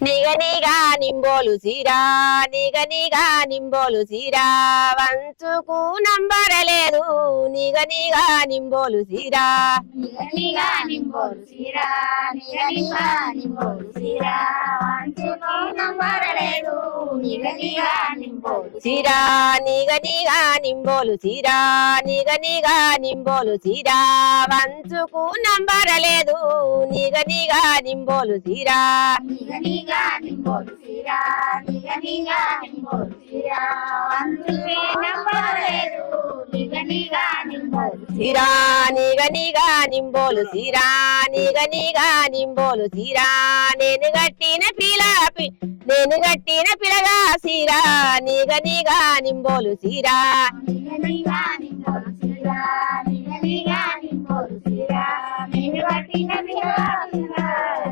నిగ నిగా నింబోలు సీరా నిగ నిగా నింబోలు సీరా వంచుకు నంబరలేదు నిగ నిగా నింబోలు సీరా నిగనిగా నింబోలు సీరా నిగనిగా నింబోలు సీరా వంచుకో నంబరలేదు నిగనిగా నింబోలు సిరా నిగ నిగా నింబోలు సిరా నిగ నిగా నింబోలు సిరా వంచుకు నంబరలేదు. నిగ నిగా నింబోలు సీరా నిగనిగా నింబోలు సీరా నిగనిగా నింబోలు సీరా వంచుకే నింబోలు సీరా నిగ నిగ నింబోలు సిరా నిగ నిగ నింబోలు సీరా నేను గట్టిన పిలాపి నేను గట్టిన పిలగా సిరా నిగ నిగ నింబోలు సిరా నిగనిగా నింబోలు సీరా నిగనిగా నింబోలు సీరా నేను పట్టిన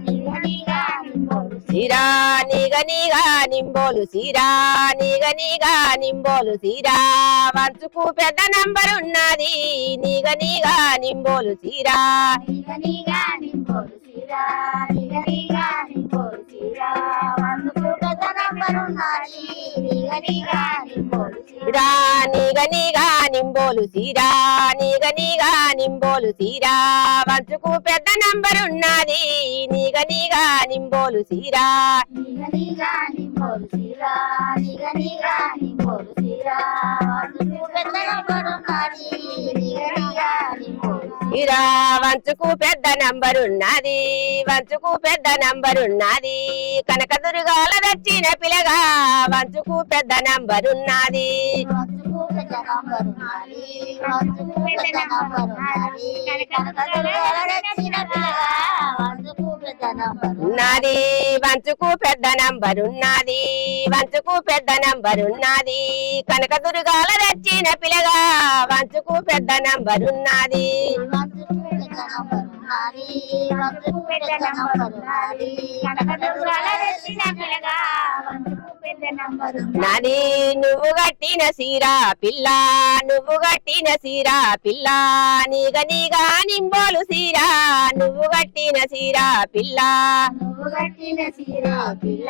నిగనిగా సీరా నిగ నిగ నింబోలు సీరా నిగ నిగ నింబోలు సీరా. వంచుకు పెద్ద నంబర్ ఉన్నది. నిగ నిగ నింబోలు సీరా నిగ నిగ నింబోలు సీరా. నిగ నిగ నింబోలు సీరా వంచుకు పెద్ద నంబర్ ఉన్నది నిగ నిగ నింబోలు సీరా సీరా వంచుకు పెద్ద నంబర్ ఉన్నది వంచుకు పెద్ద నంబర్ ఉన్నది కనకదుర్గాల దచ్చిన పిలగా. వంచుకు పెద్ద నంబర్ ఉన్నది ఉన్నది పెద్ద నంబర్ పిల్లగా వంచుకు పెద్ద నంబర్ ఉన్నది. వంచుకు పెద్ద నంబర్ ఉన్నది. కనకదుర్గాల దచ్చిన పిలగా వంచుకు పెద్ద నంబర్ ఉన్నది. వందుకు పెద్ద నంబర్ ఉన్నది. ఉన్నది. కనకదుర్గాల దక్షిణ పిల్లగా నది నువ్వు గట్టిన సీరా పిల్ల నువ్వు గట్టిన సీరా పిల్ల నీగ నీగా నింబోలు సీరా. నువ్వు గట్టిన సీరా పిల్ల. నువ్వు కట్టిన సీర పిల్ల.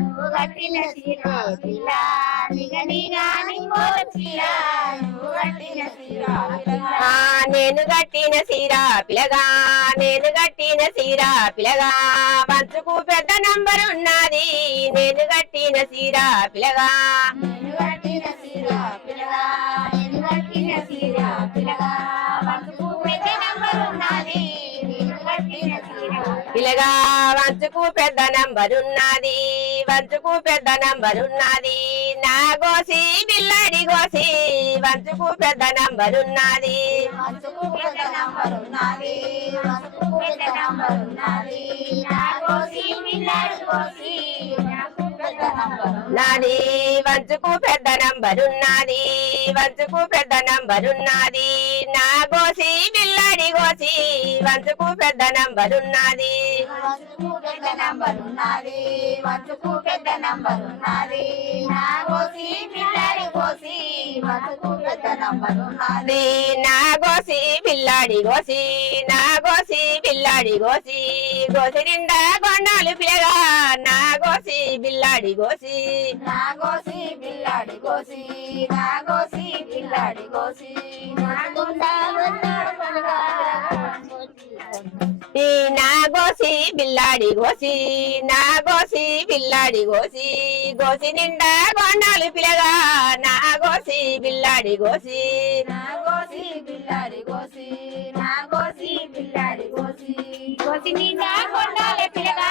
నువ్వు కట్టిన సీర పిల్ల. నిగ నిగ నింబోల సీర. నువ్వు కట్టిన సీర పిల్ల. ఆ నేను గట్టిన సీరా పిలగా. నేను గట్టిన సీరా పిలగా. వంచుకు పెద్ద నంబర్ ఉన్నది నేను గట్టిన సీరా. నేను సీరా పిల్లగా పిల్లగా పిలగా వంచుకు పెద్ద నంబరున్నది వంచుకు పెద్ద నంబరున్నది. నా గోసి బిల్లడి గోసి వంచుకు పెద్ద నంబరున్నది. ఉన్నది పెద్ద పెద్ద నా నాది వంచుకు పెద్ద నంబర్ ఉన్నది వంచుకు పెద్ద నంబర్ ఉన్నది. నా గోసి బిల్లడి గోసి వంచుకు పెద్ద నంబర్ ఉన్నది. పెద్ద పెద్ద నా పిల్లాడి కోసి వంతుకు పెద్ద నంబర్ ఉన్నది. అది నా గోసి బిల్లాడి గోసి నా గోసి బిల్లాడి గోసి గోసి నిండా కొండాలు గోసి బిల్లాడి గోసి నా కోసి పిల్లాడి కోసి నా గుండా గుండాడు పడగా. ఈ నా గోసి బిల్లాడి గోసి నా గోసి బిల్లాడి గోసి గోసి నిండా కొండాలు పిలగా నా గోసి బిల్లాడి గోసి నా కోసి పిల్లాడి కోసి నా కోసి పిల్లాడి కోసి. కోసి నిండా కొండాలే పిల్లగా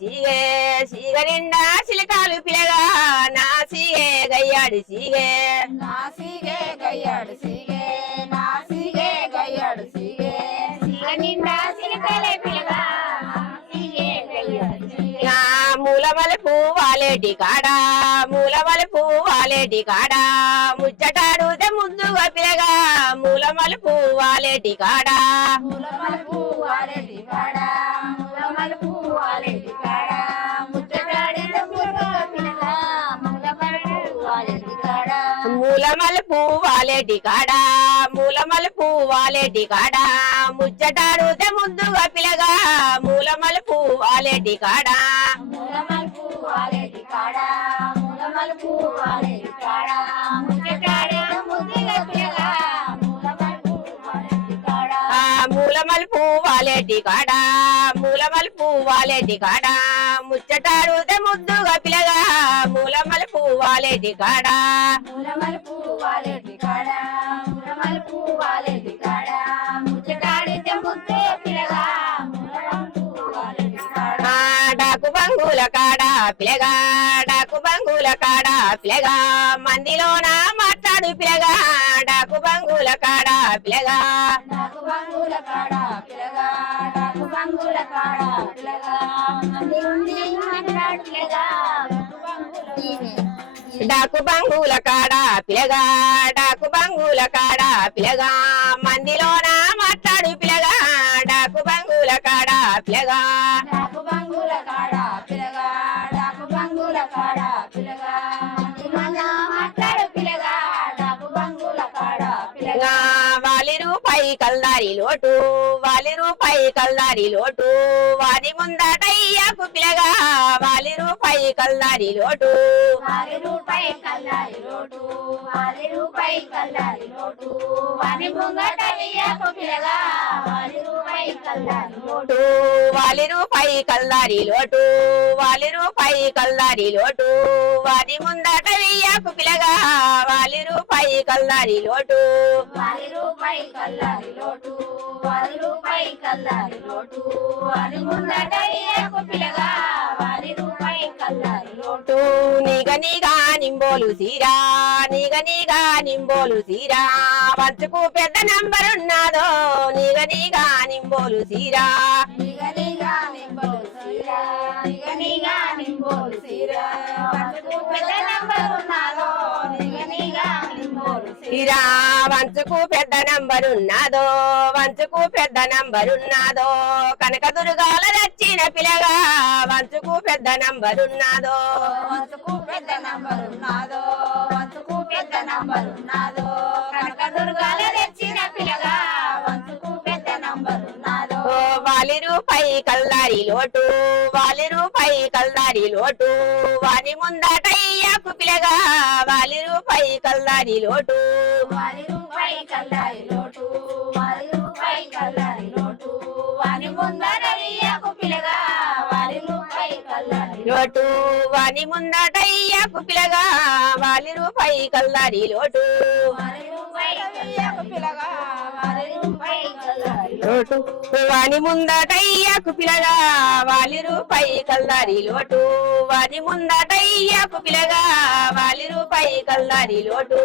సిగే సిగ నిండా సిలికాలు పిలగా నా సిగే గయ్యాడి సిగే నాసిగే గయ్యాడు సీగే నాసిగే గయ్యాడు సీగే సీగ నిండా సిలకలే పిల్లగా నాసిగే గయ్యాడు సీగే నా వాలేటి కాడ మూల మలుపు వాలేటి కాడ ముచ్చటాడుతే ముందుగా పిలగా మూల మలుపు వాలేటి కాడ? మూలమలుపు వాలేటి కాడ? మూలమలుపు వాలేటి కాడ? ముచ్చటాడిన మురుగ పిల్ల కాడ? మూల మలుపు వాలేటి కాడ? ముచ్చటాడుతే ముందుగా పిలగా మూల మలుపు వాలేటి కాడ? మూలమలుపు వాలేటి కాడ? మూలమలుపు వాలేటి మూల మలుపు వాలేటి కాడ మూల మలుపు వాలేటి కాడ ముచ్చటాడుతే ముద్దుగా పిలగా మూల మలుపు వాలేటి కాడ మూలమలుపు వాలేటి కాడ మూలమలుపు వాలేటి కాడ ముచ్చటాడితే ముద్దే పిల్లగా డాకు బంగుల కాడ పిలగా డాకు బంగుల కాడ పిలగా మందిలోన మాట్లాడు పిలగా బంగుల కాడ పిలగా. డాకు బంగుల కాడ పిల్లగా డాకు బంగుల కాడ ఉంది పిల్లగా డాకు బంగుల కాడ పిలగా డాకు బంగుల కాడ పిలగా. మందిలోన మాట్లాడు పిలగా డాకు బంగుల కాడ పిలగా. లోటు వాలి రూపాయి కల్దారి లోటు. వారి ముందటయ్యాకు పిలగా వాలి రూపాయి కల్దారి లోటు. వారి రూపాయి కల్లారి రోడ్డు వారి రూపాయి కల్లారి రోడ్డు వారి ముంగట వెయ్యకు పిల్లగా వారి రూపాయి రోడ్డు లోటు. వాలి రూపాయి కల్దారి లోటు వాలి రూపాయి కల్దారి లోటు. వారి ముందట పిలగా వాలి రూపాయి కల్దారి లోటు. వారి రూపాయి కల్లారి లోటు వారి రూపాయి కల్లారి లోటు. వారి రూపాయి కల్లారి లోటు. నీగ నీగా నింబోలు సీరా నీగ నీగా నింబోలు సీరా. వంచుకు పెద్ద నంబర్ ఉన్నదో నీగ నీగా నింబోలు సీరా. నిగనిగా నింబోలు సీరా నిగనిగా నింబోలు నిగనిగా నింబోలు సీరా సీరా వంచుకు పెద్ద నంబర్ ఉన్నదో వంచుకు పెద్ద నంబర్ ఉన్నదో కనక దుర్గాల నచ్చిన పిల్లగా వంచుకు పెద్ద నంబర్ ఉన్నదో. వంచుకు పెద్ద నంబర్ ఉన్నాదో వంచుకు పెద్ద నంబర్ ఉన్నాదో. కల్లారి లోటు వాలి రూపాయి కల్లారి లోటు. వాని ముందటయ్యాకు పిలగా వాలి రూపాయి కల్లారి లోటు. వారి రూపాయి కల్లారి లోటు వారి రూపాయి కల్లారి లోటు. వారి ముందర వెయ్యకు పిల్లగా వారి రూపాయి కల్లారి లోటు. వాని ముందటయ్యాకు పిలగా వాలి రూపాయి కల్లారి లోటు. వారి రూపాయి రూపాయి కల్లారి లోటు వాని ముందటయ్యకు పిలగా వాలి రూపాయి కల్దారి లోటు వాని ముందటయ్యకు పిలగా వాలి రూపాయి కల్దారి లోటు.